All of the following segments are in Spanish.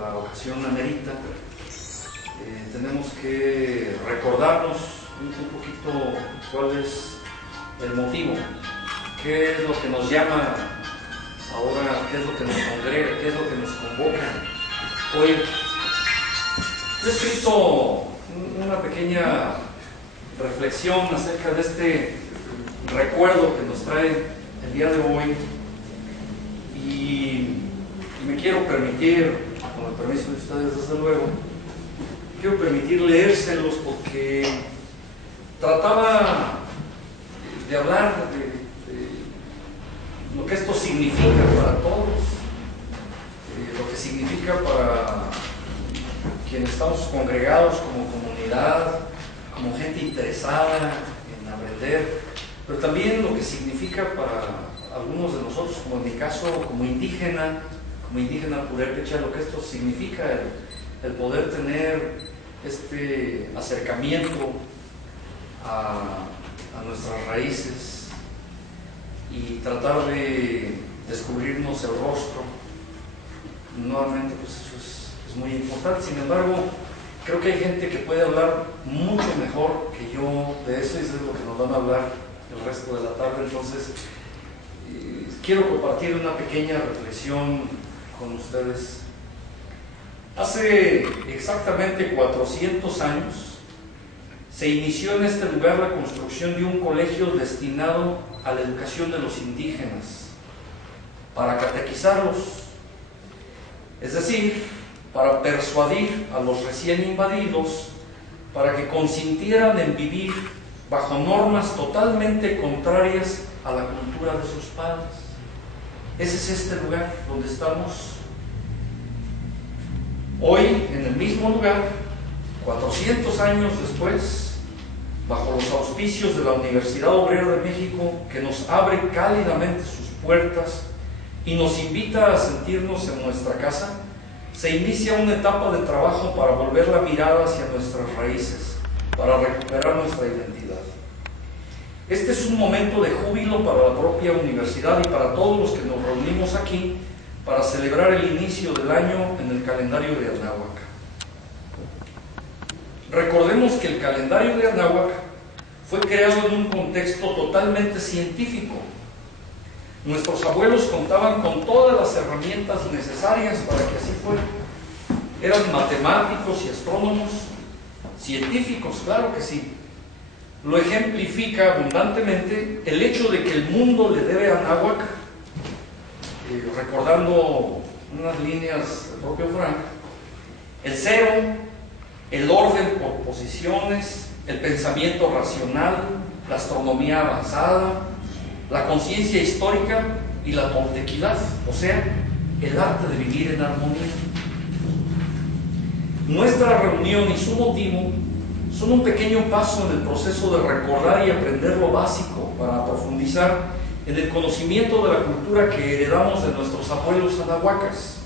la ocasión amerita, tenemos que recordarnos un poquito cuál es el motivo, qué es lo que nos llama ahora, qué es lo que nos congrega, qué es lo que nos convoca hoy. He escrito una pequeña reflexión acerca de este recuerdo que nos trae el día de hoy y me quiero permitir, con el permiso de ustedes desde luego, quiero permitir leérselos porque trataba de hablar de lo que esto significa para todos, lo que significa para quienes estamos congregados como comunidad, como gente interesada en aprender, pero también lo que significa para algunos de nosotros, como en mi caso, como indígena purépecha, lo que esto significa, el poder tener este acercamiento a nuestras raíces y tratar de descubrirnos el rostro. Nuevamente, pues eso es muy importante. Sin embargo, creo que hay gente que puede hablar mucho mejor que yo de eso, y eso es lo que nos van a hablar el resto de la tarde. Entonces, quiero compartir una pequeña reflexión con ustedes. Hace exactamente 400 años se inició en este lugar la construcción de un colegio destinado a la educación de los indígenas, para catequizarlos, es decir, para persuadir a los recién invadidos para que consintieran en vivir bajo normas totalmente contrarias a la cultura de sus padres. Ese es este lugar donde estamos hoy, en el mismo lugar, 400 años después, bajo los auspicios de la Universidad Obrera de México, que nos abre cálidamente sus puertas y nos invita a sentirnos en nuestra casa. Se inicia una etapa de trabajo para volver la mirada hacia nuestras raíces, para recuperar nuestra identidad. Este es un momento de júbilo para la propia universidad y para todos los que nos reunimos aquí para celebrar el inicio del año en el calendario de Anáhuac. Recordemos que el calendario de Anáhuac fue creado en un contexto totalmente científico. Nuestros abuelos contaban con todas las herramientas necesarias para que así fuera. Eran matemáticos y astrónomos, científicos, claro que sí. Lo ejemplifica abundantemente el hecho de que el mundo le debe a Anáhuac, recordando unas líneas del propio Frank, el cero, el orden por posiciones, el pensamiento racional, la astronomía avanzada, la conciencia histórica y la toltequidad, o sea, el arte de vivir en armonía. Nuestra reunión y su motivo son un pequeño paso en el proceso de recordar y aprender lo básico para profundizar en el conocimiento de la cultura que heredamos de nuestros abuelos anahuacas,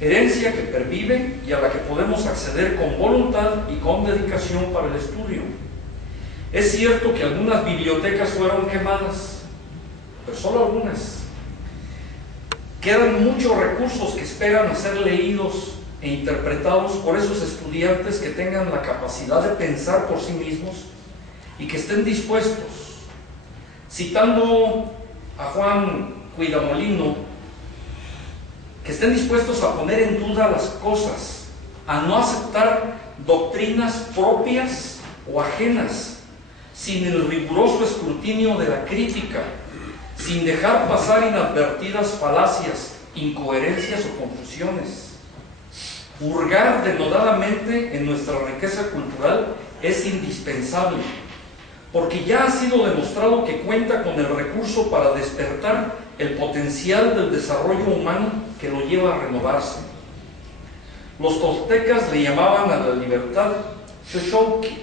herencia que pervive y a la que podemos acceder con voluntad y con dedicación para el estudio. Es cierto que algunas bibliotecas fueron quemadas, pero solo algunas. Quedan muchos recursos que esperan a ser leídos e interpretados por esos estudiantes que tengan la capacidad de pensar por sí mismos y que estén dispuestos. Citando a Juan Cuidamolino, que estén dispuestos a poner en duda las cosas, a no aceptar doctrinas propias o ajenas, sin el riguroso escrutinio de la crítica, sin dejar pasar inadvertidas falacias, incoherencias o confusiones. Hurgar denodadamente en nuestra riqueza cultural es indispensable, porque ya ha sido demostrado que cuenta con el recurso para despertar el potencial del desarrollo humano que lo lleva a renovarse. Los toltecas le llamaban a la libertad xoxauqui,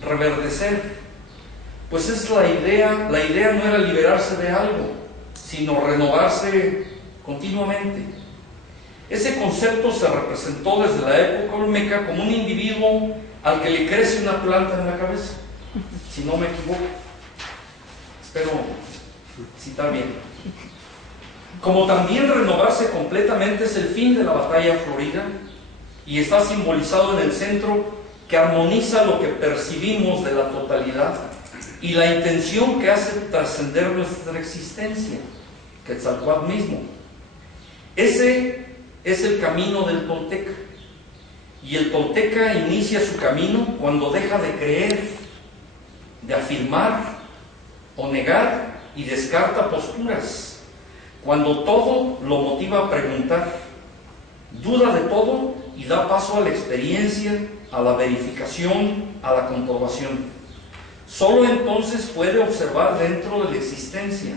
reverdecer, pues es la idea no era liberarse de algo, sino renovarse continuamente. Ese concepto se representó desde la época olmeca como un individuo al que le crece una planta en la cabeza, si no me equivoco. Espero citar bien. Como también renovarse completamente es el fin de la batalla florida y está simbolizado en el centro que armoniza lo que percibimos de la totalidad y la intención que hace trascender nuestra existencia, Quetzalcóatl mismo. Ese es el camino del tolteca. Y el tolteca inicia su camino cuando deja de creer, de afirmar o negar y descarta posturas. Cuando todo lo motiva a preguntar, duda de todo y da paso a la experiencia, a la verificación, a la comprobación. Solo entonces puede observar dentro de la existencia,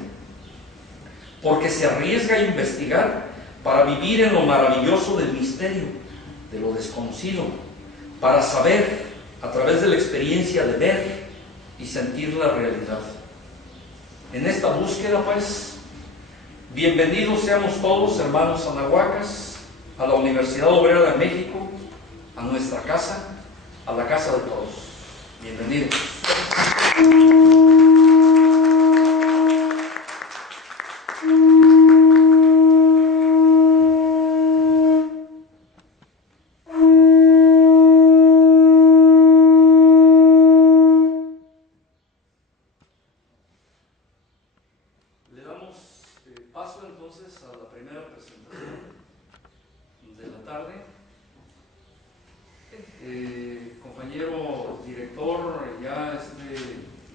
porque se arriesga a investigar para vivir en lo maravilloso del misterio, de lo desconocido, para saber a través de la experiencia de ver y sentir la realidad. En esta búsqueda, pues, bienvenidos seamos todos, hermanos anahuacas, a la Universidad Obrera de México, a nuestra casa, a la casa de todos. Bienvenidos. Le damos paso entonces a la primera presentación de la tarde. Compañero director, ya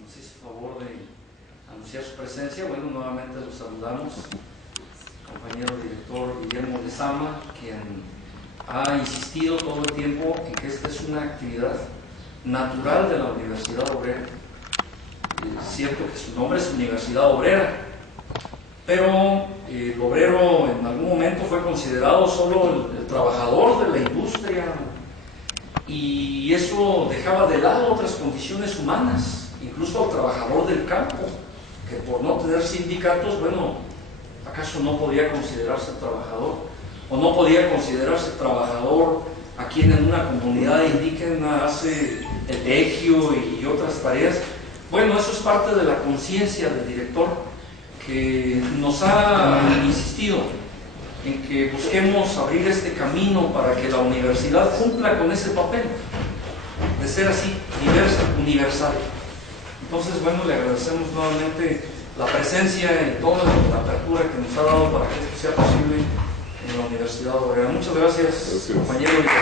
nos hizo favor de anunciar su presencia. Bueno, nuevamente los saludamos. Compañero director Guillermo Lezama, quien ha insistido todo el tiempo en que esta es una actividad natural de la Universidad Obrera. Es cierto que su nombre es Universidad Obrera, pero el obrero en algún momento fue considerado solo el trabajador de la industria, y eso dejaba de lado otras condiciones humanas, incluso al trabajador del campo, que por no tener sindicatos, bueno, ¿acaso no podía considerarse trabajador? ¿O no podía considerarse trabajador a quien en una comunidad indígena hace el egio y otras tareas? Bueno, eso es parte de la conciencia del director, que nos ha insistido en que busquemos abrir este camino para que la universidad cumpla con ese papel de ser así, universal. Entonces, bueno, le agradecemos nuevamente la presencia y toda la apertura que nos ha dado para que esto sea posible en la Universidad Obrera. Muchas gracias, compañero director.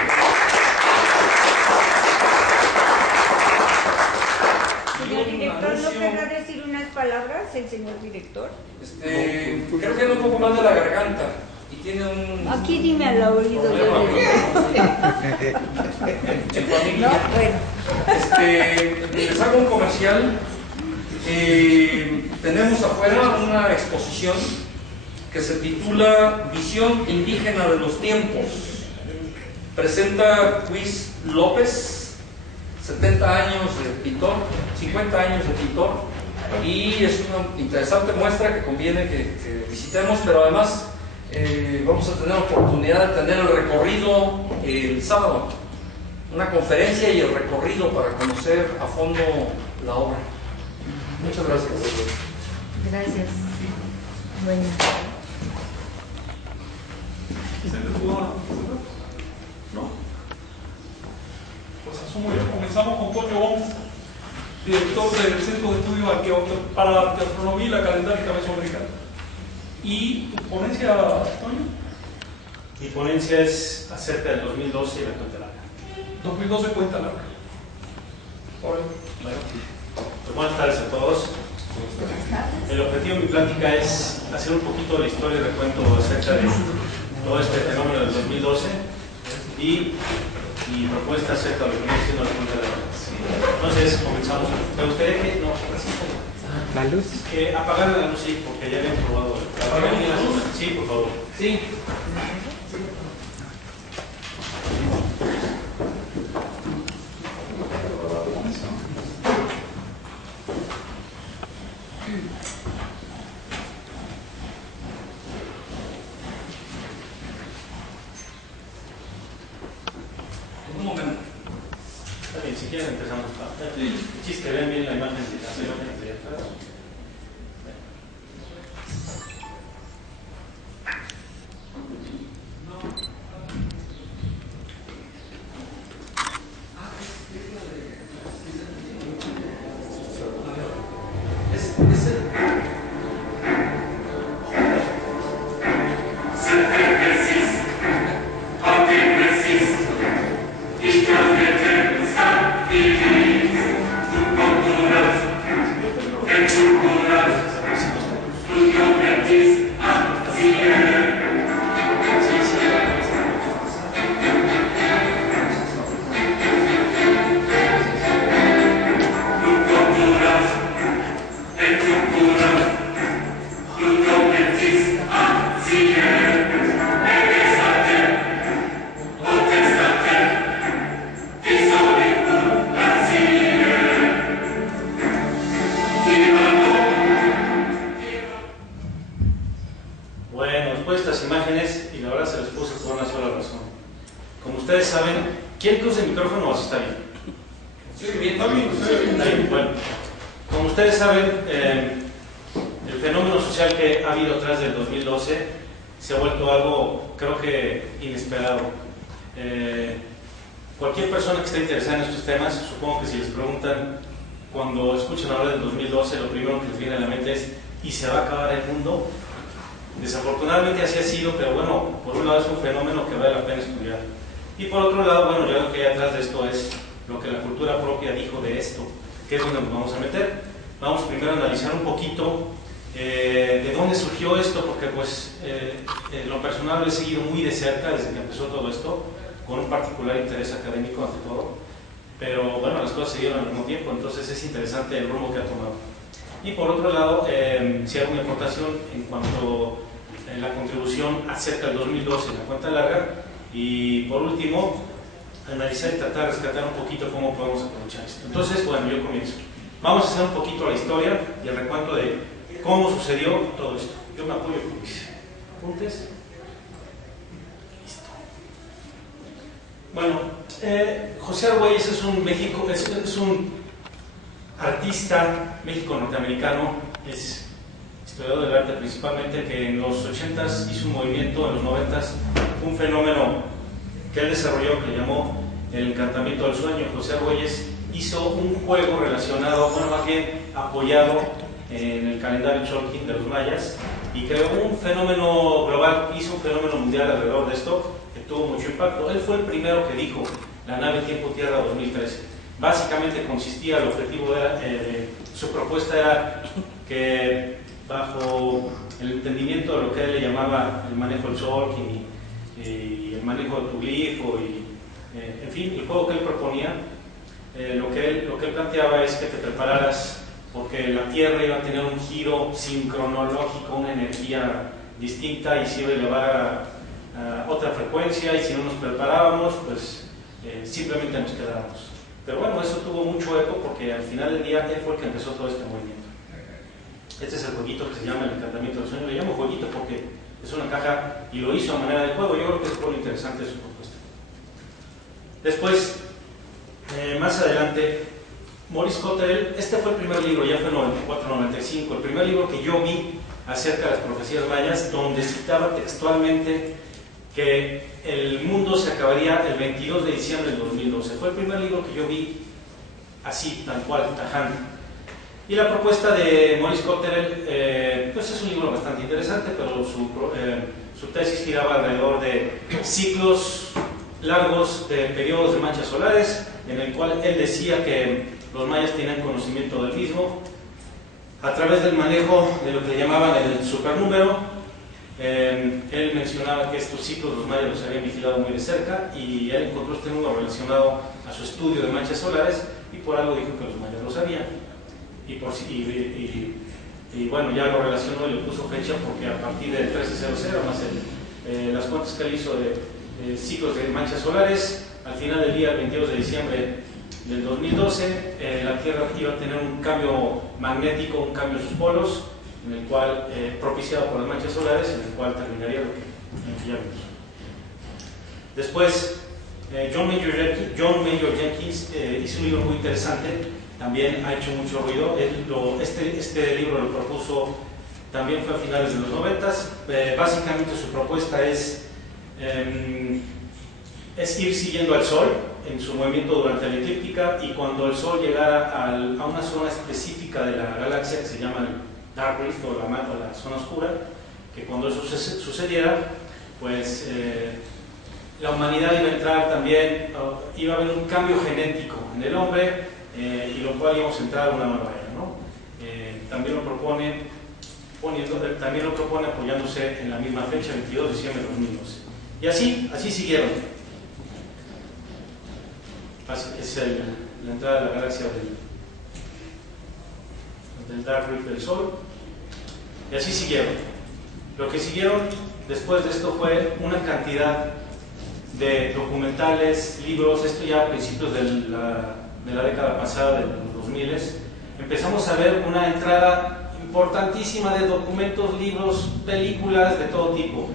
Señor director, ¿no querrá decir unas palabras el señor director? Creo que anda un poco más de la garganta y tiene un... Aquí dime al oído. No, bueno. Les hago un comercial. Tenemos afuera una exposición que se titula Visión Indígena de los Tiempos. Presenta Luis López, 70 años de pintor, 50 años de pintor, y es una interesante muestra que conviene que visitemos, pero además vamos a tener oportunidad de tener el recorrido el sábado, una conferencia y el recorrido para conocer a fondo la obra. Muchas gracias. Gracias. Bueno. ¿No? Pues asumo yo. Comenzamos con Toño Gómez, director del Centro de Estudios para la Arqueoastronomía y la Calendárica Mesoamericana. ¿Y tu ponencia, Toño? Mi ponencia es acerca del 2012 y la cuenta larga. 2012 cuenta larga. Bueno, pues buenas tardes a todos. El objetivo de mi plática es hacer un poquito de la historia y recuento acerca de todo este fenómeno del 2012 y propuestas acerca de lo que viene siendo la cuenta larga. Entonces comenzamos. ¿Me gustaría que no? La luz. Apagar la luz, sí, porque ya habían probado. ¿Apagar la luz? Sí, por favor. Sí. Un momento. Está bien, si quieren empezamos. El chiste que vean bien la imagen de la imagen de atrás. por una sola razón. Como ustedes saben, ¿quién usa el micrófono o así está bien? Sí, bien, está bien. Bueno, como ustedes saben, el fenómeno social que ha habido atrás del 2012 se ha vuelto algo, creo que, inesperado. Cualquier persona que esté interesada en estos temas, supongo que si les preguntan, cuando escuchan hablar del 2012, lo primero que les viene a la mente es ¿y se va a acabar el mundo? Desafortunadamente así ha sido, pero bueno, por un lado es un fenómeno que vale la pena estudiar. Y por otro lado, bueno, ya lo que hay atrás de esto es lo que la cultura propia dijo de esto, que es donde nos vamos a meter. Vamos primero a analizar un poquito de dónde surgió esto, porque pues en lo personal lo he seguido muy de cerca desde que empezó todo esto, con un particular interés académico ante todo, pero bueno, las cosas se dieron al mismo tiempo, entonces es interesante el rumbo que ha tomado. Y por otro lado, si hago una aportación en cuanto a la contribución acerca del 2012 en la cuenta larga, y por último, analizar y tratar de rescatar un poquito cómo podemos aprovechar esto. Entonces, bueno, yo comienzo. Vamos a hacer un poquito la historia y el recuento de cómo sucedió todo esto. Yo me apoyo con mis apuntes. Listo. Bueno, José Argüelles es un artista México-norteamericano, es historiador del arte principalmente, que en los 80s hizo un movimiento, en los 90s, un fenómeno que él desarrolló que llamó el encantamiento del sueño. José Argüelles hizo un juego relacionado, bueno, más bien apoyado en el calendario Tzolk'in de los mayas, y creó un fenómeno global, hizo un fenómeno mundial alrededor de esto que tuvo mucho impacto. Él fue el primero que dijo la nave Tiempo-Tierra 2013. Básicamente consistía, el objetivo era, su propuesta era que bajo el entendimiento de lo que él le llamaba el manejo del Tzolk'in y el manejo del tuglifo y en fin, el juego que él proponía, lo que él planteaba es que te prepararas porque la Tierra iba a tener un giro sincronológico, una energía distinta y se iba a elevar a otra frecuencia, y si no nos preparábamos, pues simplemente nos quedábamos. Pero bueno, eso tuvo mucho eco porque al final del día él fue el que empezó todo este movimiento. Este es el jueguito que se llama el encantamiento del sueño. Le llamo jueguito porque es una caja y lo hizo a manera de juego. Yo creo que es lo interesante de su propuesta. Después, más adelante, Maurice Cotterell, este fue el primer libro, ya fue en 94-95, el primer libro que yo vi acerca de las profecías mayas, donde citaba textualmente que el mundo se acabaría el 22 de diciembre del 2012. Fue el primer libro que yo vi así, tal cual, tajante. Y la propuesta de Maurice Cotterell, pues es un libro bastante interesante, pero su tesis giraba alrededor de ciclos largos de periodos de manchas solares, en el cual él decía que los mayas tenían conocimiento del mismo a través del manejo de lo que llamaban el supernúmero. Él mencionaba que estos ciclos los mayas los habían vigilado muy de cerca, y él encontró este número relacionado a su estudio de manchas solares, y por algo dijo que los mayas lo sabían. Y bueno, ya lo relacionó y le puso fecha porque a partir del 1300 más las cuentas que él hizo de ciclos de manchas solares, al final del día, el 22 de diciembre del 2012, la Tierra iba a tener un cambio magnético, un cambio en sus polos, en el cual, propiciado por las manchas solares, en el cual terminaría lo que ya vimos. Después, John Maynard Jenkins hizo un libro muy interesante, también ha hecho mucho ruido. Este libro lo propuso, también fue a finales de los 90s. Básicamente su propuesta es ir siguiendo al Sol en su movimiento durante la eclíptica, y cuando el Sol llegara a una zona específica de la galaxia que se llama el Dark Rift o la zona oscura, que cuando eso sucediera, pues la humanidad iba a entrar también, iba a haber un cambio genético en el hombre, y lo cual íbamos a entrar a una nueva era, ¿no? También lo propone apoyándose en la misma fecha, 22 de diciembre de 2012. Y así siguieron. Es la entrada de la galaxia del Dark Rift del Sol. Y así siguieron. Lo que siguieron después de esto fue una cantidad de documentales, libros. Esto ya a principios de la década pasada, de los 2000, empezamos a ver una entrada importantísima de documentos, libros, películas de todo tipo.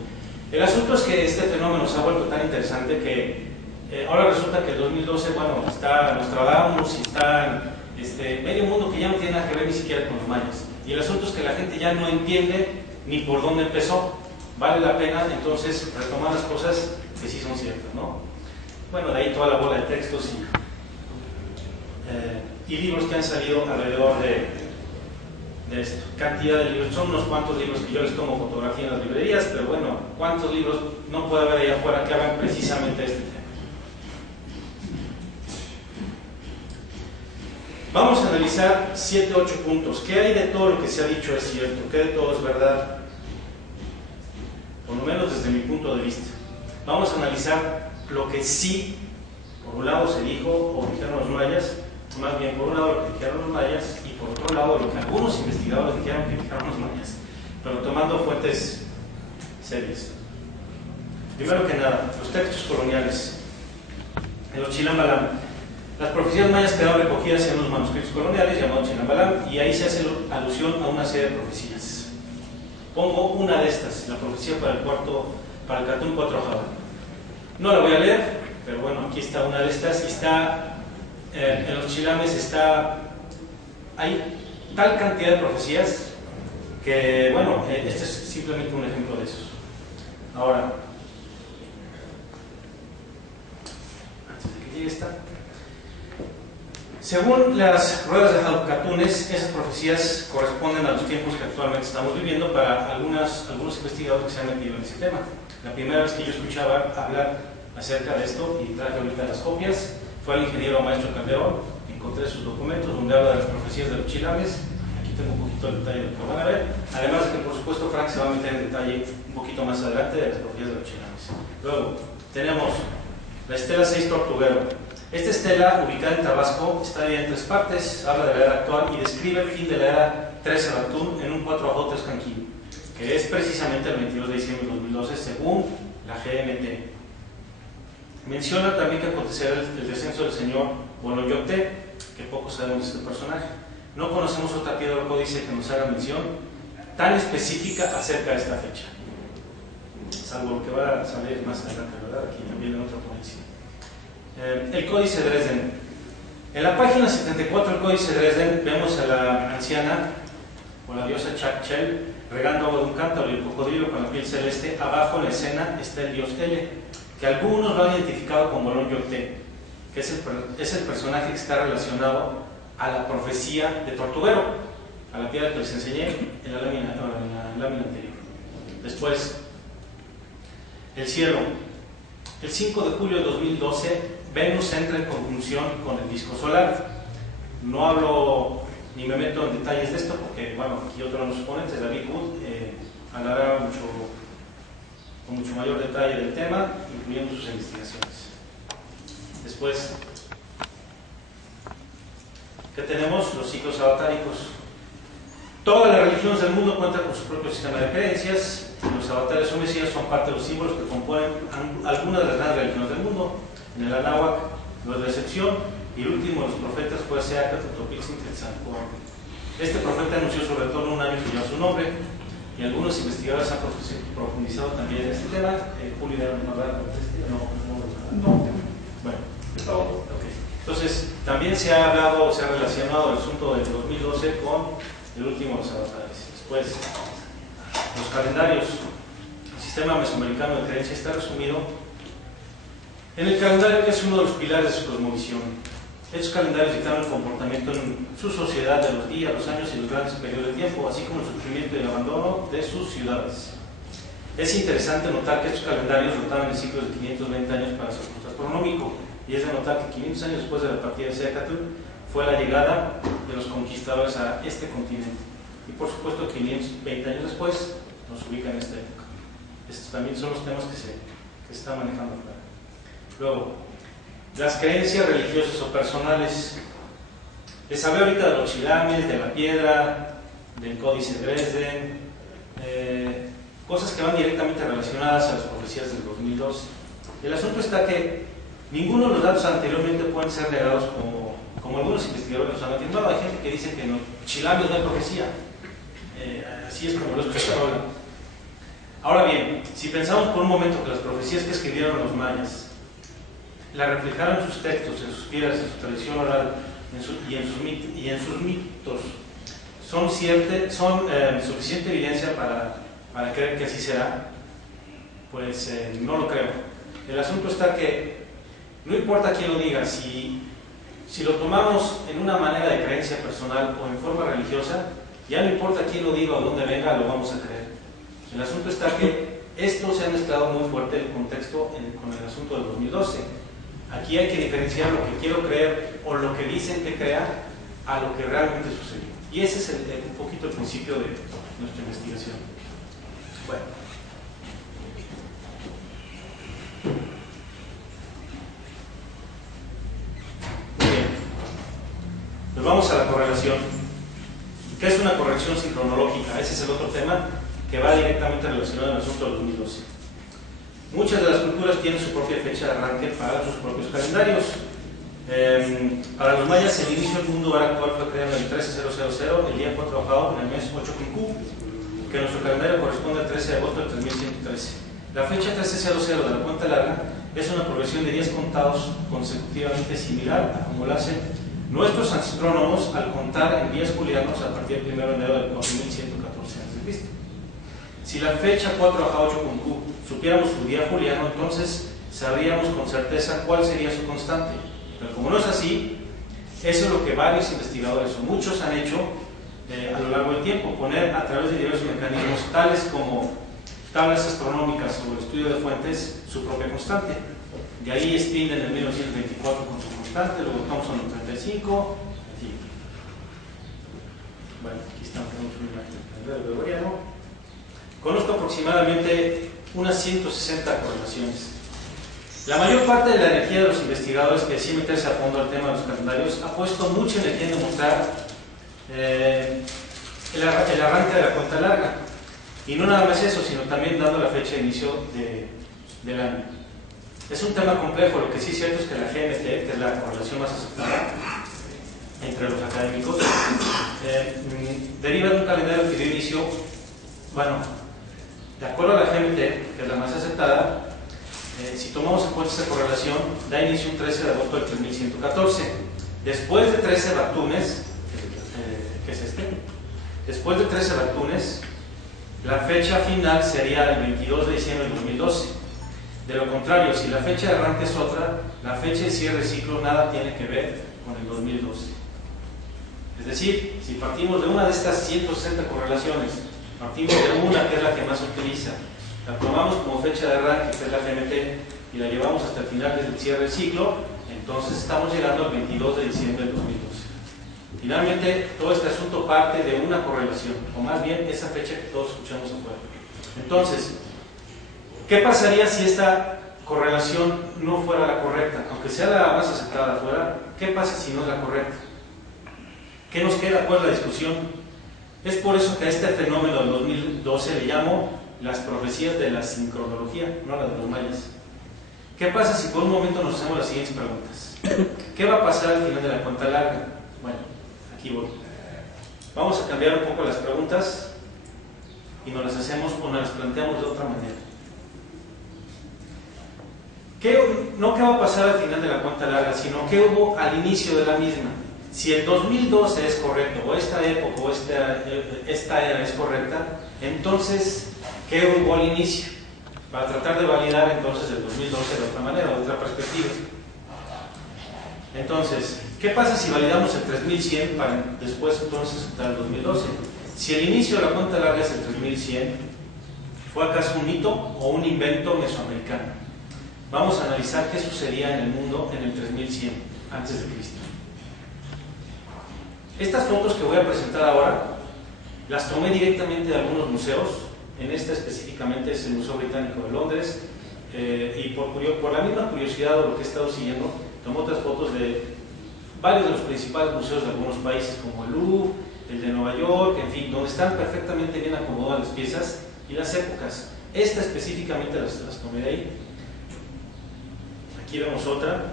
El asunto es que este fenómeno se ha vuelto tan interesante que ahora resulta que el 2012, bueno, está Nostradamus y está medio mundo que ya no tiene nada que ver ni siquiera con los mayas. Y el asunto es que la gente ya no entiende ni por dónde empezó. Vale la pena entonces retomar las cosas que sí son ciertas, ¿no? Bueno, de ahí toda la bola de textos y libros que han salido alrededor de esto. Cantidad de libros, son unos cuantos libros que yo les tomo fotografía en las librerías, pero bueno, ¿cuántos libros no puede haber allá afuera que hagan precisamente este tema? Vamos a analizar 7 u 8 puntos. ¿Qué hay de todo lo que se ha dicho es cierto? ¿Qué de todo es verdad? Por lo menos desde mi punto de vista. Vamos a analizar lo que sí, por un lado se dijo o dijeron los mayas, más bien por un lado lo que dijeron los mayas y por otro lado lo que algunos investigadores dijeron que dijeron los mayas, pero tomando fuentes serias. Primero que nada, los textos coloniales. En los Chilambalam, las profecías mayas quedaron recogidas en unos manuscritos coloniales llamados Chilambalam y ahí se hace alusión a una serie de profecías. Pongo una de estas, la profecía para el Catún 4 Java. No la voy a leer, pero bueno, aquí está una de estas y está en los chilames hay tal cantidad de profecías que, bueno, este es simplemente un ejemplo de esos. Ahora, antes de que llegue esta, según las ruedas de Jalcatunes, esas profecías corresponden a los tiempos que actualmente estamos viviendo para algunos investigadores que se han metido en ese tema. La primera vez que yo escuchaba hablar acerca de esto, y traje ahorita las copias, fue el ingeniero maestro Calderón. Encontré sus documentos donde habla de las profecías de los chilames. Aquí tengo un poquito de detalle de lo que van a ver. Además de que, por supuesto, Frank se va a meter en detalle un poquito más adelante de las profecías de los chilames. Luego, tenemos la estela 6 Tortuguero. Esta estela, ubicada en Tabasco, está dividida en 3 partes, habla de la era actual y describe el fin de la era 13 Ratún en un 4 Ajotes Canquín, que es precisamente el 22 de diciembre de 2012, según la GMT. Menciona también que acontecerá el descenso del señor Boloyote, que poco sabemos de este personaje. No conocemos otra piedra o códice que nos haga mención tan específica acerca de esta fecha, salvo lo que va a salir más adelante, ¿verdad? Aquí también en otra ponencia. El Códice de Dresden. En la página 74 del Códice de Dresden vemos a la anciana o la diosa Chakchel regando agua de un cántaro y el cocodrilo con la piel celeste. Abajo en la escena está el dios Ele, que algunos lo han identificado como Bolón Yocté, que es el personaje que está relacionado a la profecía de Tortuguero, a la piedra que les enseñé en la lámina anterior. Después, el cielo. El 5 de julio de 2012, Venus entra en conjunción con el disco solar. No hablo ni me meto en detalles de esto porque, bueno, aquí otro de los ponentes, David Wood, hablará con mucho mayor detalle del tema, incluyendo sus investigaciones. Después, ¿qué tenemos? Los ciclos avatáricos. Todas las religiones del mundo cuentan con su propio sistema de creencias. Los avatares o mesías son parte de los símbolos que componen algunas de las grandes religiones del mundo. En el Anáhuac no es la excepción, y el último de los profetas fue Seacatl Topiltzin Quetzalcóatl. Este profeta anunció su retorno un año que lleva su nombre, y algunos investigadores han profundizado también en este tema. Julio de no. Bueno, okay. Entonces, también se ha hablado, se ha relacionado el asunto del 2012 con el último de los avatares. Después, los calendarios. El sistema mesoamericano de creencia está resumido en el calendario, que es uno de los pilares de su cosmovisión. Estos calendarios dictan el comportamiento en su sociedad de los días, los años y los grandes periodos de tiempo, así como el sufrimiento y el abandono de sus ciudades. Es interesante notar que estos calendarios rotaban en ciclos de 520 años para su curso astronómico, y es de notar que 500 años después de la partida de Seacatl fue la llegada de los conquistadores a este continente. Y por supuesto 520 años después nos ubica en esta época. Estos también son los temas que se están manejando acá. Luego, las creencias religiosas o personales. Les hablé ahorita de los chilames, de la piedra, del Códice de Dresden, cosas que van directamente relacionadas a las profecías del 2012. El asunto está que ninguno de los datos anteriormente pueden ser negados como algunos investigadores nos han afirmado. Hay gente que dice que en los chilames no hay profecía. Así es como lo escucharon ahora. Ahora bien, si pensamos por un momento que las profecías que escribieron los mayas la reflejaron en sus textos, en sus piedras, en su tradición oral y en sus mitos, son suficiente evidencia para creer que así será, pues no lo creo. El asunto está que no importa quién lo diga, si lo tomamos en una manera de creencia personal o en forma religiosa, ya no importa quién lo diga o dónde venga, lo vamos a creer. El asunto está que esto se ha mezclado muy fuerte el contexto con el asunto del 2012. Aquí hay que diferenciar lo que quiero creer o lo que dicen que crea a lo que realmente sucedió. Y ese es un poquito el principio de nuestra investigación. Bueno. Bien. Pues vamos a la correlación. ¿Qué es una corrección sincronológica? Ese es el otro tema que va directamente relacionado al asunto del 2012. Muchas de las culturas tienen su propia fecha de arranque para sus propios calendarios. Para los mayas, el inicio del mundo actual fue creado en el 13000, el día fue trabajado en el mes 8 Q, que en nuestro calendario corresponde al 13 de agosto del 3113. La fecha 1300 de la cuenta larga es una progresión de 10 contados consecutivamente similar a como lo hacen nuestros astrónomos al contar en días julianos a partir del 1 de enero del 4114 a.C. Si la fecha 4-8 con Q supiéramos su día juliano, entonces sabríamos con certeza cuál sería su constante. Pero como no es así, eso es lo que varios investigadores o muchos han hecho a lo largo del tiempo, poner a través de diversos mecanismos tales como tablas astronómicas o el estudio de fuentes su propia constante. De ahí Spind en el 1924 con su constante, luego Thomson en el 35, así. Bueno, aquí estamos en una imagen del calendario gregoriano. Conozco aproximadamente unas 160 correlaciones. La mayor parte de la energía de los investigadores que deciden meterse a fondo al tema de los calendarios ha puesto mucha energía en demostrar el arranque de la cuenta larga. Y no nada más eso, sino también dando la fecha de inicio del año. Es un tema complejo, lo que sí es cierto es que la GMT, que es la correlación más aceptada entre los académicos, deriva de un calendario que dio inicio, bueno, de acuerdo a la GMT, que es la más aceptada, si tomamos en cuenta esta correlación, da inicio un 13 de agosto del 3114. Después de 13 Batunes, que es este, después de 13 Batunes, la fecha final sería el 22 de diciembre del 2012. De lo contrario, si la fecha de arranque es otra, la fecha de cierre de ciclo nada tiene que ver con el 2012. Es decir, si partimos de una de estas 160 correlaciones, partimos de una que es la que más se utiliza, la tomamos como fecha de arranque, que es la GMT, y la llevamos hasta el final del cierre del ciclo, entonces estamos llegando al 22 de diciembre del 2012. Finalmente, todo este asunto parte de una correlación, o más bien esa fecha que todos escuchamos afuera. Entonces, ¿qué pasaría si esta correlación no fuera la correcta? Aunque sea la más aceptada afuera, ¿qué pasa si no es la correcta? ¿Qué nos queda? ¿Cuál es la discusión? Es por eso que a este fenómeno del 2012 le llamo las profecías de la sincronología, no la de los mayas. ¿Qué pasa si por un momento nos hacemos las siguientes preguntas? ¿Qué va a pasar al final de la cuenta larga? Bueno, aquí voy. Vamos a cambiar un poco las preguntas y nos las hacemos o nos las planteamos de otra manera. No qué va a pasar al final de la cuenta larga, sino qué hubo al inicio de la misma. Si el 2012 es correcto, o esta época, o esta era es correcta, entonces, ¿qué hubo al inicio? Para tratar de validar entonces el 2012 de otra manera, de otra perspectiva. Entonces, ¿qué pasa si validamos el 3100 para después entonces aceptar el 2012? Si el inicio de la cuenta larga es el 3100, ¿fue acaso un mito o un invento mesoamericano? Vamos a analizar qué sucedía en el mundo en el 3100 antes de Cristo. Estas fotos que voy a presentar ahora las tomé directamente de algunos museos. En esta específicamente es el Museo Británico de Londres, y por la misma curiosidad de lo que he estado siguiendo, tomé otras fotos de varios de los principales museos de algunos países, como el Louvre, el de Nueva York, en fin, donde están perfectamente bien acomodadas las piezas y las épocas. Esta específicamente las tomé de ahí. Aquí vemos otra,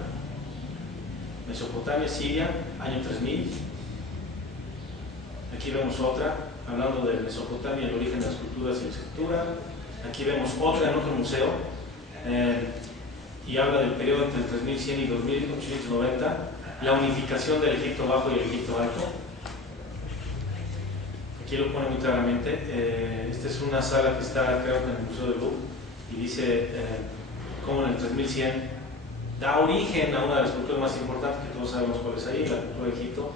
Mesopotamia, Siria, año 3000. Aquí vemos otra, hablando de Mesopotamia, el origen de las culturas y la escritura. Aquí vemos otra en otro museo, y habla del periodo entre 3100 y 2890, la unificación del Egipto Bajo y el Egipto Alto. Aquí lo pone muy claramente. Esta es una sala que está, creo que en el Museo del Louvre, y dice cómo en el 3100 da origen a una de las culturas más importantes, que todos sabemos cuál es ahí, la cultura de Egipto,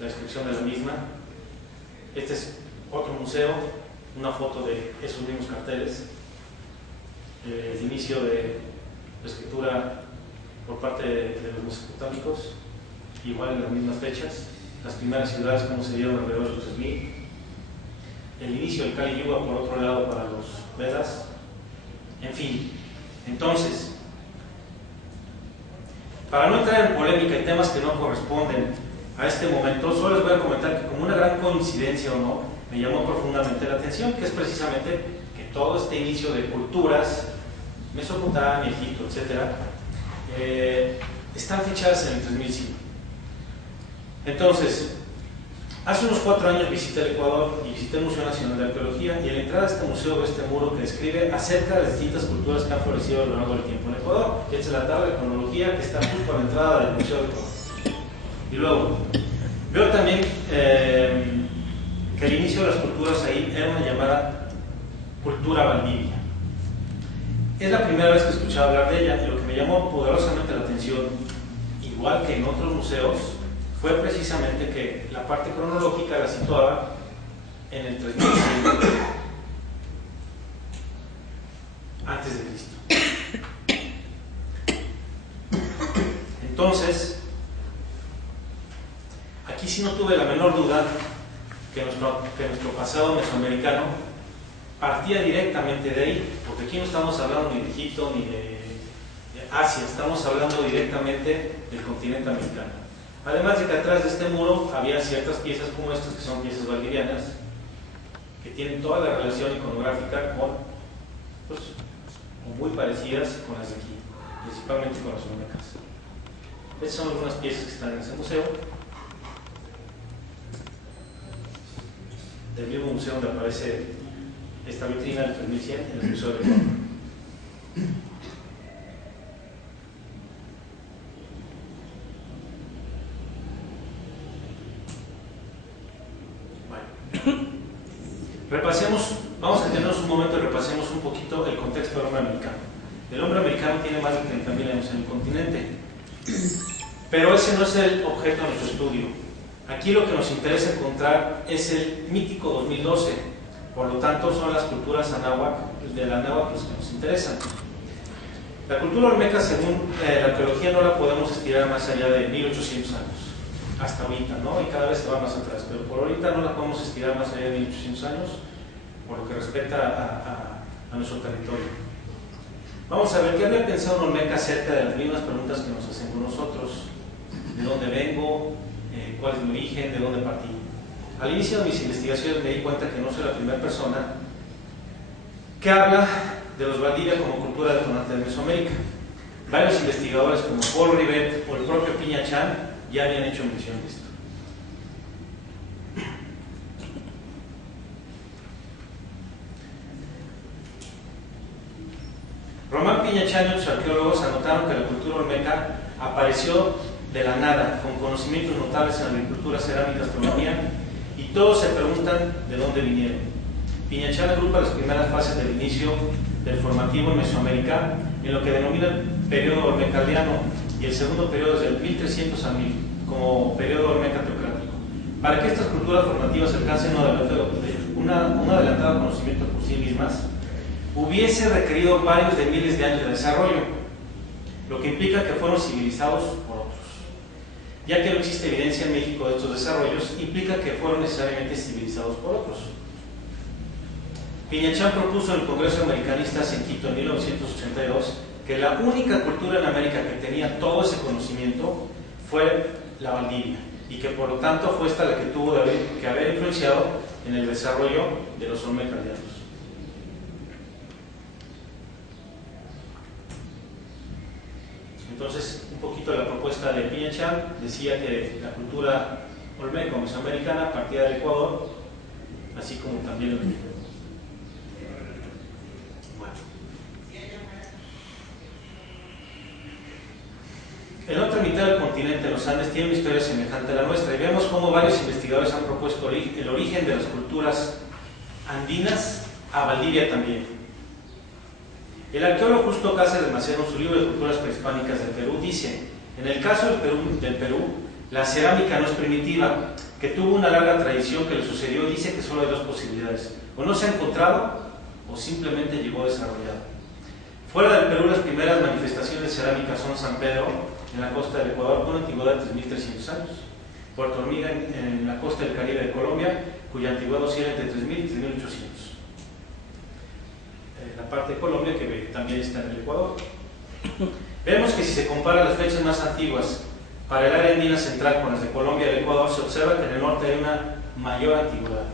la descripción de la misma. Este es otro museo, una foto de esos mismos carteles, el inicio de la escritura por parte de los mesopotámicos, igual en las mismas fechas, las primeras ciudades como se dieron alrededor de los 3000, el inicio del Kali Yuga por otro lado para los Vedas, en fin. Entonces, para no entrar en polémica y temas que no corresponden a este momento, solo les voy a comentar que como una gran coincidencia o no, me llamó profundamente la atención, que es precisamente que todo este inicio de culturas, Mesopotamia, Egipto, etc., están fichadas en el 3100. Entonces, hace unos 4 años visité el Ecuador y visité el Museo Nacional de Arqueología, y a la entrada de este museo veo este muro que describe acerca de las distintas culturas que han florecido a lo largo del tiempo en Ecuador. Esta es la tabla de cronología que está justo a la entrada del Museo de Ecuador. Y luego, veo también que el inicio de las culturas ahí era una llamada cultura Valdivia. Es la primera vez que escuchaba hablar de ella, y lo que me llamó poderosamente la atención, igual que en otros museos, fue precisamente que la parte cronológica la situaba en el 3100 antes de Cristo. Entonces, aquí sí no tuve la menor duda que nuestro pasado mesoamericano partía directamente de ahí, porque aquí no estamos hablando ni de Egipto ni de Asia, estamos hablando directamente del continente americano. Además de que atrás de este muro había ciertas piezas como estas, que son piezas valdivianas, que tienen toda la relación iconográfica con, pues, o muy parecidas con las de aquí, principalmente con las olmecas. Estas son algunas piezas que están en ese museo, del mismo museo donde aparece esta vitrina del 3100, en el Museo de Ecuador. Repasemos, vamos a detenernos un momento y repasemos un poquito el contexto del hombre americano. El hombre americano tiene más de 30.000 años en el continente, pero ese no es el objeto de nuestro estudio. Aquí lo que nos interesa encontrar es el mítico 2012, por lo tanto son las culturas de la náhuatl los que nos interesan. La cultura olmeca, según la arqueología, no la podemos estirar más allá de 1800 años. Hasta ahorita, ¿no? Y cada vez se va más atrás, pero por ahorita no la podemos estirar más allá de 1800 años, por lo que respecta a nuestro territorio. Vamos a ver qué había pensado un olmeca acerca de las mismas preguntas que nos hacemos nosotros: ¿de dónde vengo? ¿Cuál es mi origen? ¿De dónde partí? Al inicio de mis investigaciones me di cuenta que no soy la primera persona que habla de los Valdivia como cultura detonante de Mesoamérica. Varios investigadores como Paul Rivet o el propio Piña Chan ya habían hecho mención de esto. Román Piña Chan y otros arqueólogos anotaron que la cultura olmeca apareció de la nada, con conocimientos notables en agricultura, cerámica, astronomía, y todos se preguntan de dónde vinieron. Piña Chan agrupa las primeras fases del inicio del formativo en Mesoamérica en lo que denomina el periodo olmecaldiano, y el segundo periodo desde el 1300 a 1000 como periodo olmeca teocrático. Para que estas culturas formativas alcancen un adelantado conocimiento por sí mismas, hubiese requerido varios de miles de años de desarrollo, lo que implica que fueron civilizados por otros. Ya que no existe evidencia en México de estos desarrollos, implica que fueron necesariamente civilizados por otros. Piña Chan propuso en el Congreso Americanista en Quito en 1982 que la única cultura en América que tenía todo ese conocimiento fue la Valdivia, y que por lo tanto fue esta la que tuvo que haber influenciado en el desarrollo de los olmecaldianos. Entonces, un poquito la propuesta de Piña Chan decía que la cultura olmeco mesoamericana partía del Ecuador, así como también En la otra mitad del continente, los Andes, tiene una historia semejante a la nuestra y vemos cómo varios investigadores han propuesto el origen de las culturas andinas a Valdivia también. El arqueólogo Justo Cáceres Macedo, en su libro de Culturas Prehispánicas del Perú, dice: en el caso del Perú, la cerámica no es primitiva, que tuvo una larga tradición que le sucedió. Dice que solo hay dos posibilidades: o no se ha encontrado o simplemente llegó desarrollado. Fuera del Perú, las primeras manifestaciones de cerámica son San Pedro, en la costa del Ecuador, con una antigüedad de 3.300 años; Puerto Hormiga, en la costa del Caribe de Colombia, cuya antigüedad oscila entre 3.000 y 3.800. La parte de Colombia, que también está en el Ecuador. Vemos que si se compara las fechas más antiguas para el área andina central con las de Colombia y el Ecuador, se observa que en el norte hay una mayor antigüedad.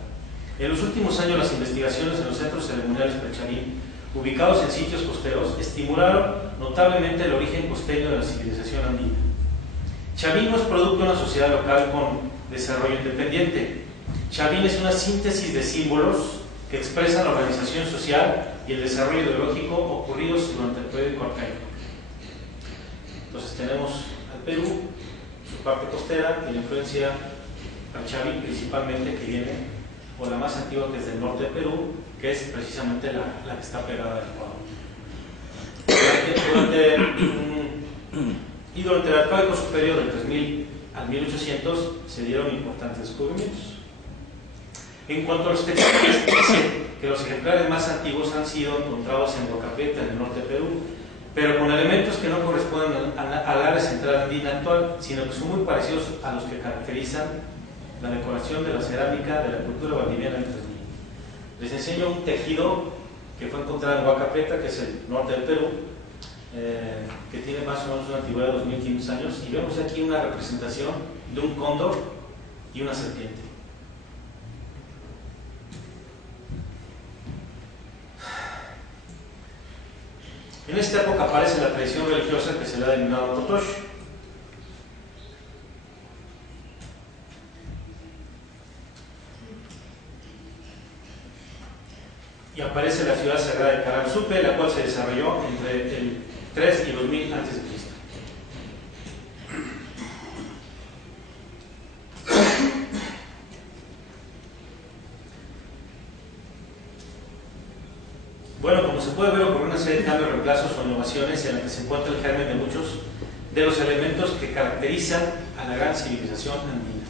En los últimos años, las investigaciones en los centros ceremoniales Prechavín, ubicados en sitios costeros, estimularon notablemente el origen costeño de la civilización andina. Chavín no es producto de una sociedad local con desarrollo independiente. Chavín es una síntesis de símbolos que expresan la organización social y el desarrollo ideológico ocurridos durante el periodo arcaico. Entonces tenemos al Perú, su parte costera, y la influencia al Chavín principalmente, que viene, o la más antigua, que es del norte de Perú, que es precisamente la que está pegada al Ecuador. Durante el arcaico superior del 3000 al 1800 se dieron importantes descubrimientos. En cuanto a los textiles, dice que los ejemplares más antiguos han sido encontrados en Huacapieta, en el norte de Perú, pero con elementos que no corresponden al área central andina actual, sino que son muy parecidos a los que caracterizan la decoración de la cerámica de la cultura valdiviana del 3000. Les enseño un tejido que fue encontrado en Huacapieta, que es el norte del Perú, que tiene más o menos una antigüedad de 2500 años, y vemos aquí una representación de un cóndor y una serpiente. En esta época aparece la tradición religiosa que se le ha denominado Totosh. Y aparece la ciudad sagrada de Caral-Supe, la cual se desarrolló entre el 3 y 2000 a.C. Bueno, como se puede ver, ocurrió una serie de cambios, reemplazos o innovaciones en la que se encuentra el germen de muchos de los elementos que caracterizan a la gran civilización andina.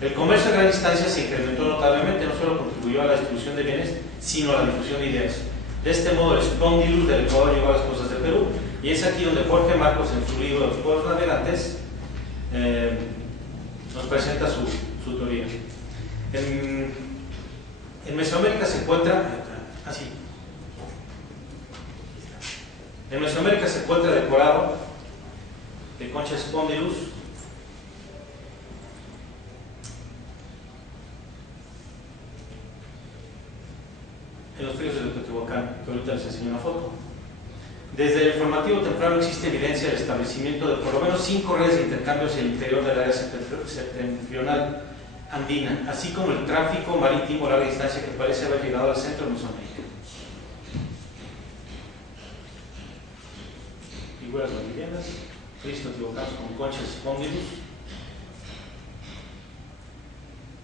El comercio a gran distancia se incrementó notablemente, no solo contribuyó a la distribución de bienes, sino a la difusión de ideas. De este modo, el Spondylus del Ecuador llegó a las costas del Perú, y es aquí donde Jorge Marcos, en su libro Los pueblos navegantes, nos presenta su teoría. En Mesoamérica se encuentra así. En Mesoamérica se encuentra decorado de concha Spondylus, en los fríos de Teotihuacán, que ahorita les enseño una foto. Desde el informativo temprano existe evidencia del establecimiento de por lo menos 5 redes de intercambios en el interior del área septentrional andina, así como el tráfico marítimo a larga distancia que parece haber llegado al centro de Mesoamérica. Figuras valdivianas, fríos teotihuacanos con conchas Spondylus.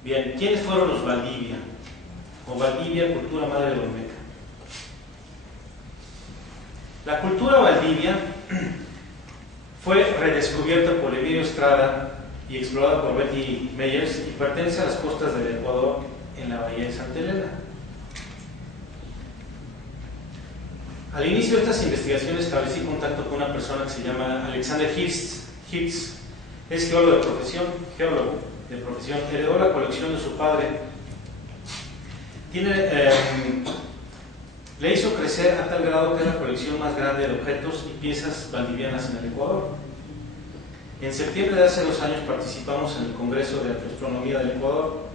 Bien, ¿quiénes fueron los Valdivia? O Valdivia, cultura madre de Olmeca. La cultura Valdivia fue redescubierta por Emilio Estrada y explorada por Betty Meyers, y pertenece a las costas del Ecuador, en la bahía de Santa Elena. Al inicio de estas investigaciones establecí contacto con una persona que se llama Alexander Hirst. Es geólogo de profesión, heredó la colección de su padre. Le hizo crecer a tal grado que es la colección más grande de objetos y piezas valdivianas en el Ecuador. En septiembre de hace 2 años participamos en el Congreso de Astronomía del Ecuador,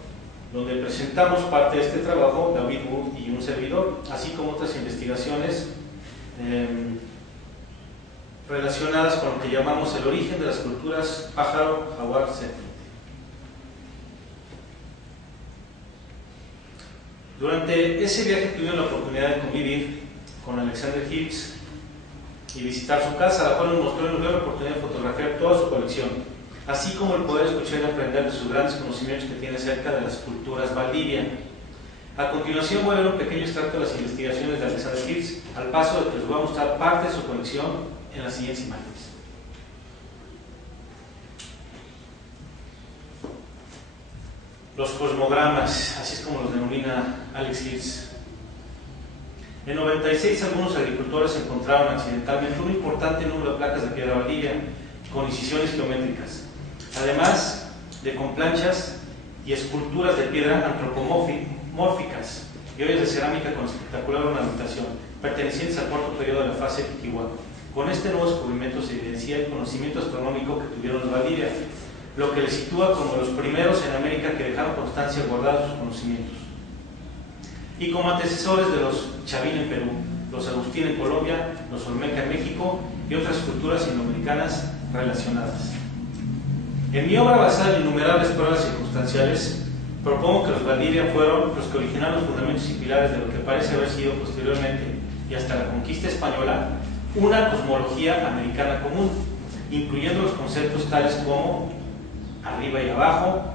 donde presentamos parte de este trabajo, David Wood y un servidor, así como otras investigaciones relacionadas con lo que llamamos el origen de las culturas pájaro, jaguar, serpiente. Durante ese viaje tuvimos la oportunidad de convivir con Alexander Hirst, y visitar su casa, la cual nos mostró y nos dio la oportunidad de fotografiar toda su colección, así como el poder escuchar y aprender de sus grandes conocimientos que tiene acerca de las culturas Valdivia. A continuación voy a leer un pequeño extracto de las investigaciones de Alexander Hills, al paso de que les voy a mostrar parte de su colección en las siguientes imágenes. Los cosmogramas, así es como los denomina Alex Hills. En 96 algunos agricultores encontraron accidentalmente un importante número de placas de piedra Valdivia con incisiones geométricas, además de con planchas y esculturas de piedra antropomórficas y ollas de cerámica con espectacular ornamentación, pertenecientes al cuarto periodo de la fase Piquihuá. Con este nuevo descubrimiento se evidencia el conocimiento astronómico que tuvieron los Valdivia, lo que les sitúa como los primeros en América que dejaron constancia guardada de sus conocimientos, y como antecesores de los Chavín en Perú, los Agustín en Colombia, los Olmeca en México y otras culturas indoamericanas relacionadas. En mi obra, basada en innumerables pruebas circunstanciales, propongo que los Valdivia fueron los que originaron los fundamentos y pilares de lo que parece haber sido posteriormente, y hasta la conquista española, una cosmología americana común, incluyendo los conceptos tales como arriba y abajo,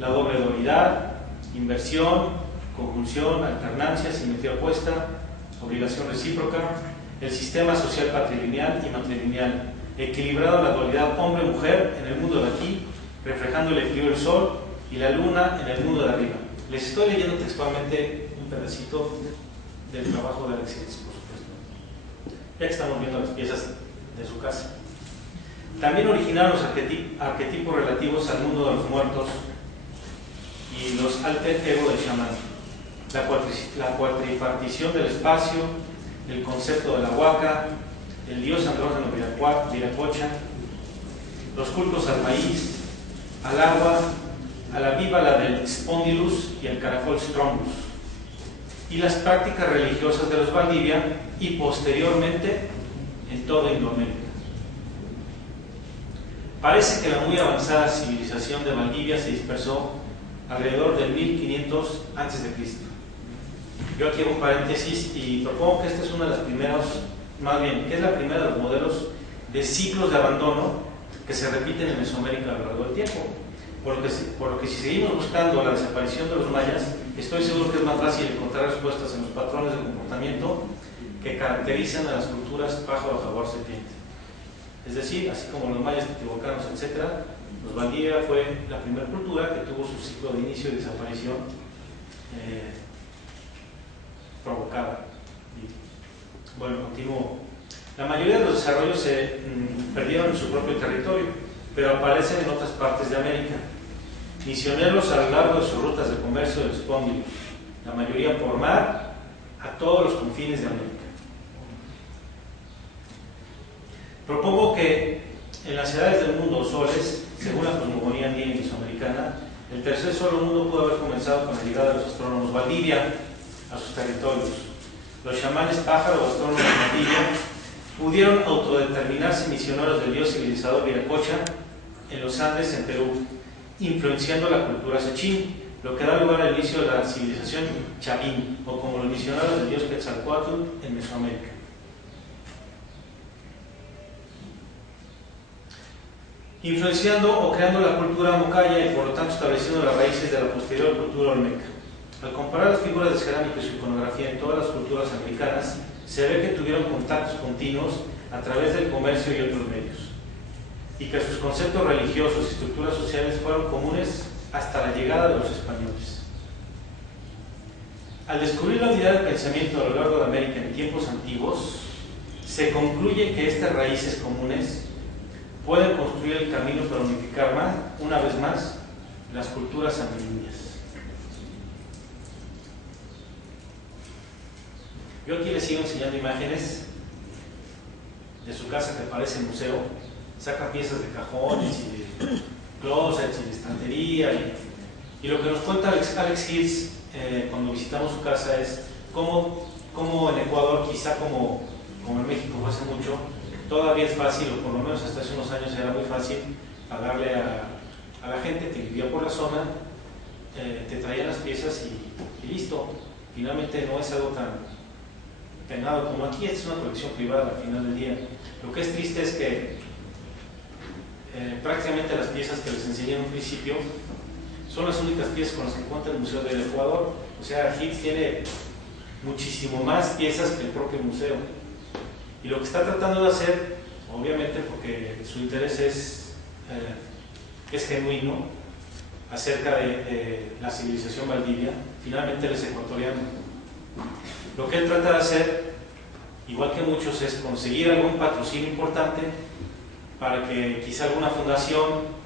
la doble dualidad, inversión, conjunción, alternancia, simetría opuesta, obligación recíproca, el sistema social patrilineal y matrilineal, equilibrado en la dualidad hombre-mujer en el mundo de aquí, reflejando el equilibrio del sol y la luna en el mundo de arriba. Les estoy leyendo textualmente un pedacito del trabajo de Alex Hills, por supuesto, ya que estamos viendo las piezas de su casa. También originaron los arquetipos relativos al mundo de los muertos y los alter ego del chamán, la cuatripartición del espacio, el concepto de la huaca, el dios andrógeno Viracocha, los cultos al maíz, al agua, a la víbala del Spondylus y el caracol Strombus, y las prácticas religiosas de los Valdivia y posteriormente en toda Indoamérica. Parece que la muy avanzada civilización de Valdivia se dispersó alrededor del 1500 a.C. Yo aquí hago un paréntesis y propongo que esta es una de las primeras, más bien, que es la primera de los modelos de ciclos de abandono que se repiten en Mesoamérica a lo largo del tiempo. Por lo que si seguimos buscando la desaparición de los mayas, estoy seguro que es más fácil encontrar respuestas en los patrones de comportamiento que caracterizan a las culturas pájaro, jaguar, serpiente. Es decir, así como los mayas, teotihuacanos, etc., los Valdivia fue la primera cultura que tuvo su ciclo de inicio y desaparición provocada. Y, bueno, continúo. La mayoría de los desarrollos se perdieron en su propio territorio, pero aparecen en otras partes de América. Misioneros a lo largo de sus rutas de comercio del Spondylus, la mayoría por mar, a todos los confines de América. Propongo que en las edades del mundo, soles, según la cosmogonía andina y mesoamericana, el tercer sol del mundo pudo haber comenzado con la llegada de los astrónomos Valdivia a sus territorios. Los chamanes pájaro o astrónomos Valdivia pudieron autodeterminarse misioneros del dios civilizador Viracocha en los Andes, en Perú, influenciando la cultura sechín, lo que da lugar al inicio de la civilización Chavín, o como los misioneros del dios Quetzalcóatl en Mesoamérica. Influenciando o creando la cultura mocaya y por lo tanto estableciendo las raíces de la posterior cultura olmeca. Al comparar las figuras de cerámica y su iconografía en todas las culturas americanas, se ve que tuvieron contactos continuos a través del comercio y otros medios, y que sus conceptos religiosos y estructuras sociales fueron comunes hasta la llegada de los españoles. Al descubrir la unidad del pensamiento a lo largo de América en tiempos antiguos, se concluye que estas raíces comunes pueden construir el camino para unificar más, una vez más, las culturas amerindias. Yo aquí les sigo enseñando imágenes de su casa que parece museo. Saca piezas de cajones y de closets y de estantería. Y lo que nos cuenta Alex Hills cuando visitamos su casa es cómo en Ecuador, quizá como en México fue hace mucho, todavía es fácil, o por lo menos hasta hace unos años era muy fácil, pagarle a la gente que vivía por la zona, te traían las piezas y listo. Finalmente no es algo penado como aquí. Esta es una colección privada al final del día. Lo que es triste es que prácticamente las piezas que les enseñé en un principio son las únicas piezas con las que cuenta el Museo del Ecuador. O sea, Higgs tiene muchísimo más piezas que el propio museo. Y lo que está tratando de hacer, obviamente porque su interés es genuino acerca de la civilización Valdivia, finalmente él es ecuatoriano. Lo que él trata de hacer, igual que muchos, es conseguir algún patrocinio importante para que quizá alguna fundación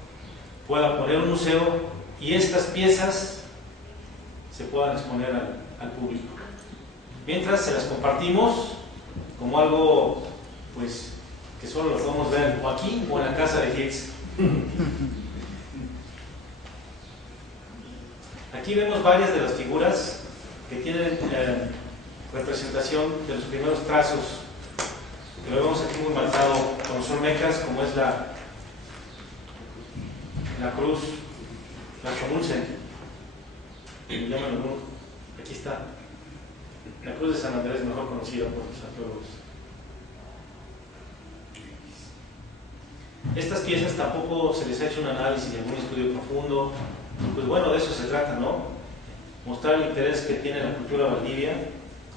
pueda poner un museo y estas piezas se puedan exponer al público. Mientras se las compartimos como algo pues que solo lo podemos ver o aquí o en la casa de Higgs. Aquí vemos varias de las figuras que tienen representación de los primeros trazos, que lo vemos aquí muy marcado con los olmecas, como es la cruz, la Chomulsen, aquí está, la cruz de San Andrés, mejor conocida por los arqueólogos. Estas piezas tampoco se les ha hecho un análisis y algún estudio profundo. Pues bueno, de eso se trata, ¿no? Mostrar el interés que tiene la cultura Valdivia,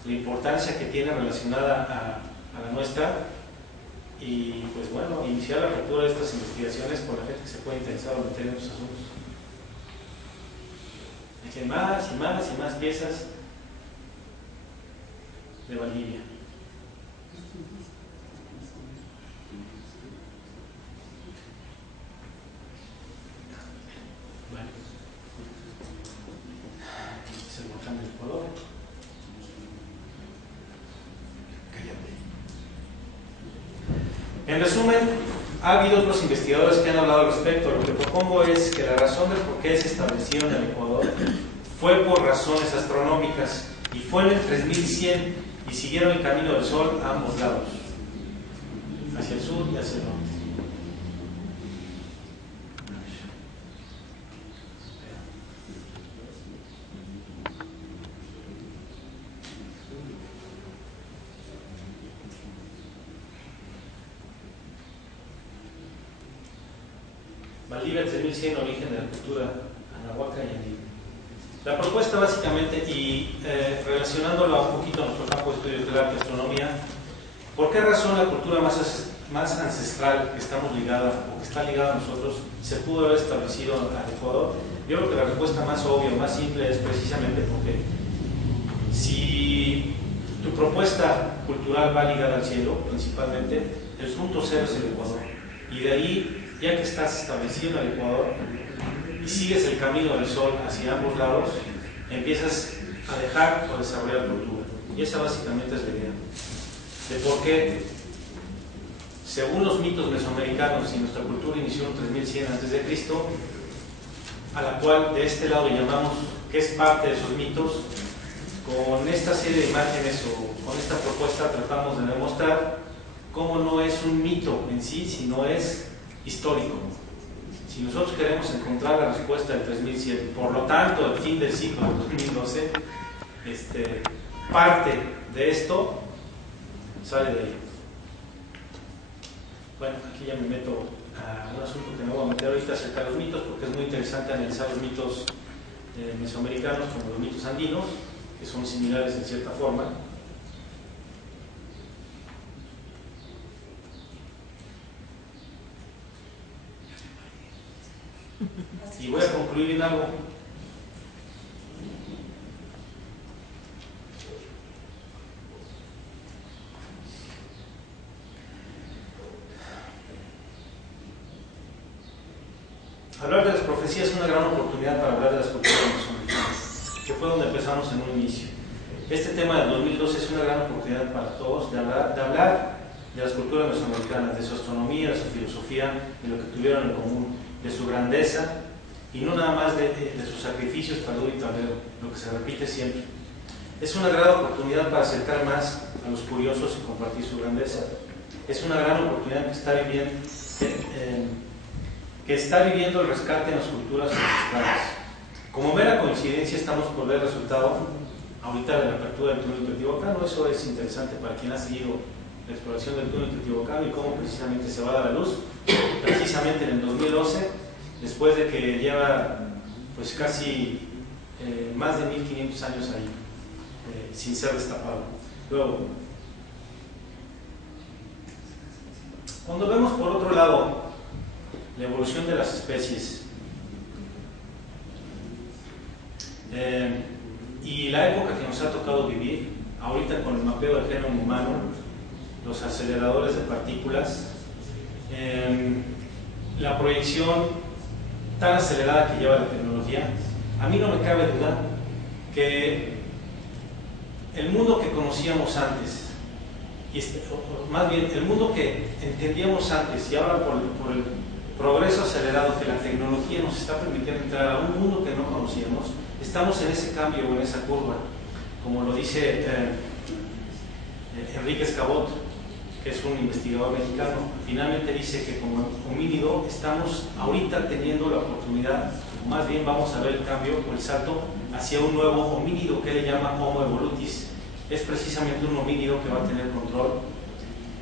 la importancia que tiene relacionada a la nuestra, y pues bueno, iniciar la apertura de estas investigaciones con la gente que se puede interesar o meter en los asuntos. Aquí hay más y más y más piezas de Valdivia. Bueno, es el volcán del Ecuador. En resumen, ha habido otros investigadores que han hablado al respecto. Lo que propongo es que la razón de por qué se estableció en el Ecuador fue por razones astronómicas y fue en el 3100 y siguieron el camino del Sol a ambos lados, hacia el sur y hacia el norte. Valdivia 3100, origen de la cultura anahuaca y andina. La propuesta básicamente, y relacionándola un poquito a nuestro campo de estudio de la astronomía, ¿por qué razón la cultura más ancestral que estamos ligada o que está ligada a nosotros se pudo haber establecido al Ecuador? Yo creo que la respuesta más obvia, más simple es precisamente porque si tu propuesta cultural va ligada al cielo, principalmente, el punto cero es el Ecuador. Y de ahí, ya que estás establecido en el Ecuador y sigues el camino del Sol hacia ambos lados, empiezas a dejar o desarrollar cultura. Y esa básicamente es la idea de por qué, según los mitos mesoamericanos, y nuestra cultura inició en 3100 a.C., a la cual de este lado llamamos que es parte de esos mitos, con esta serie de imágenes o con esta propuesta tratamos de demostrar cómo no es un mito en sí, sino es histórico. Si nosotros queremos encontrar la respuesta del 3100, por lo tanto el fin del siglo del 2012, parte de esto sale de ahí. Bueno, aquí ya me meto a un asunto que me voy a meter ahorita acerca de los mitos, porque es muy interesante analizar los mitos mesoamericanos como los mitos andinos, que son similares en cierta forma. Y voy a concluir en algo. Hablar de las profecías es una gran oportunidad para hablar de las culturas mesoamericanas, que fue donde empezamos en un inicio. Este tema del 2012 es una gran oportunidad para todos de hablar de las culturas mesoamericanas, de su astronomía, de su filosofía, de lo que tuvieron en común, de su grandeza, y no nada más de sus sacrificios para luz y tablero, lo que se repite siempre. Es una gran oportunidad para acercar más a los curiosos y compartir su grandeza. Es una gran oportunidad que está viviendo el rescate en las culturas ancestrales. Como mera coincidencia estamos por ver el resultado, ahorita de la apertura del túnel Teotihuacano. Eso es interesante para quien ha seguido la exploración del túnel Teotihuacano y cómo precisamente se va a dar a luz, precisamente en el 2012, después de que lleva pues casi más de 1500 años ahí, sin ser destapado. Luego, cuando vemos por otro lado la evolución de las especies y la época que nos ha tocado vivir, ahorita con el mapeo del genoma humano, los aceleradores de partículas, la proyección tan acelerada que lleva la tecnología, a mí no me cabe duda que el mundo que conocíamos antes, o más bien el mundo que entendíamos antes y ahora por el progreso acelerado que la tecnología nos está permitiendo entrar a un mundo que no conocíamos, estamos en ese cambio o en esa curva, como lo dice Enrique Escabot, que es un investigador mexicano. Finalmente dice que como homínido estamos ahorita teniendo la oportunidad, o más bien vamos a ver el cambio o el salto hacia un nuevo homínido que él llama Homo evolutis. Es precisamente un homínido que va a tener control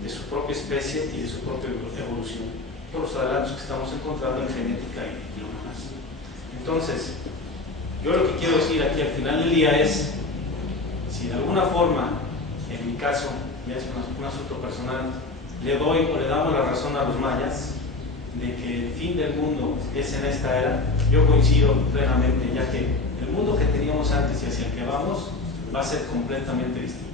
de su propia especie y de su propia evolución, por los adelantos que estamos encontrando en genética y lo demás. Entonces, yo lo que quiero decir aquí al final del día es, si de alguna forma, en mi caso, ya es un asunto personal, le doy o le damos la razón a los mayas de que el fin del mundo es en esta era, yo coincido plenamente, ya que el mundo que teníamos antes y hacia el que vamos va a ser completamente distinto.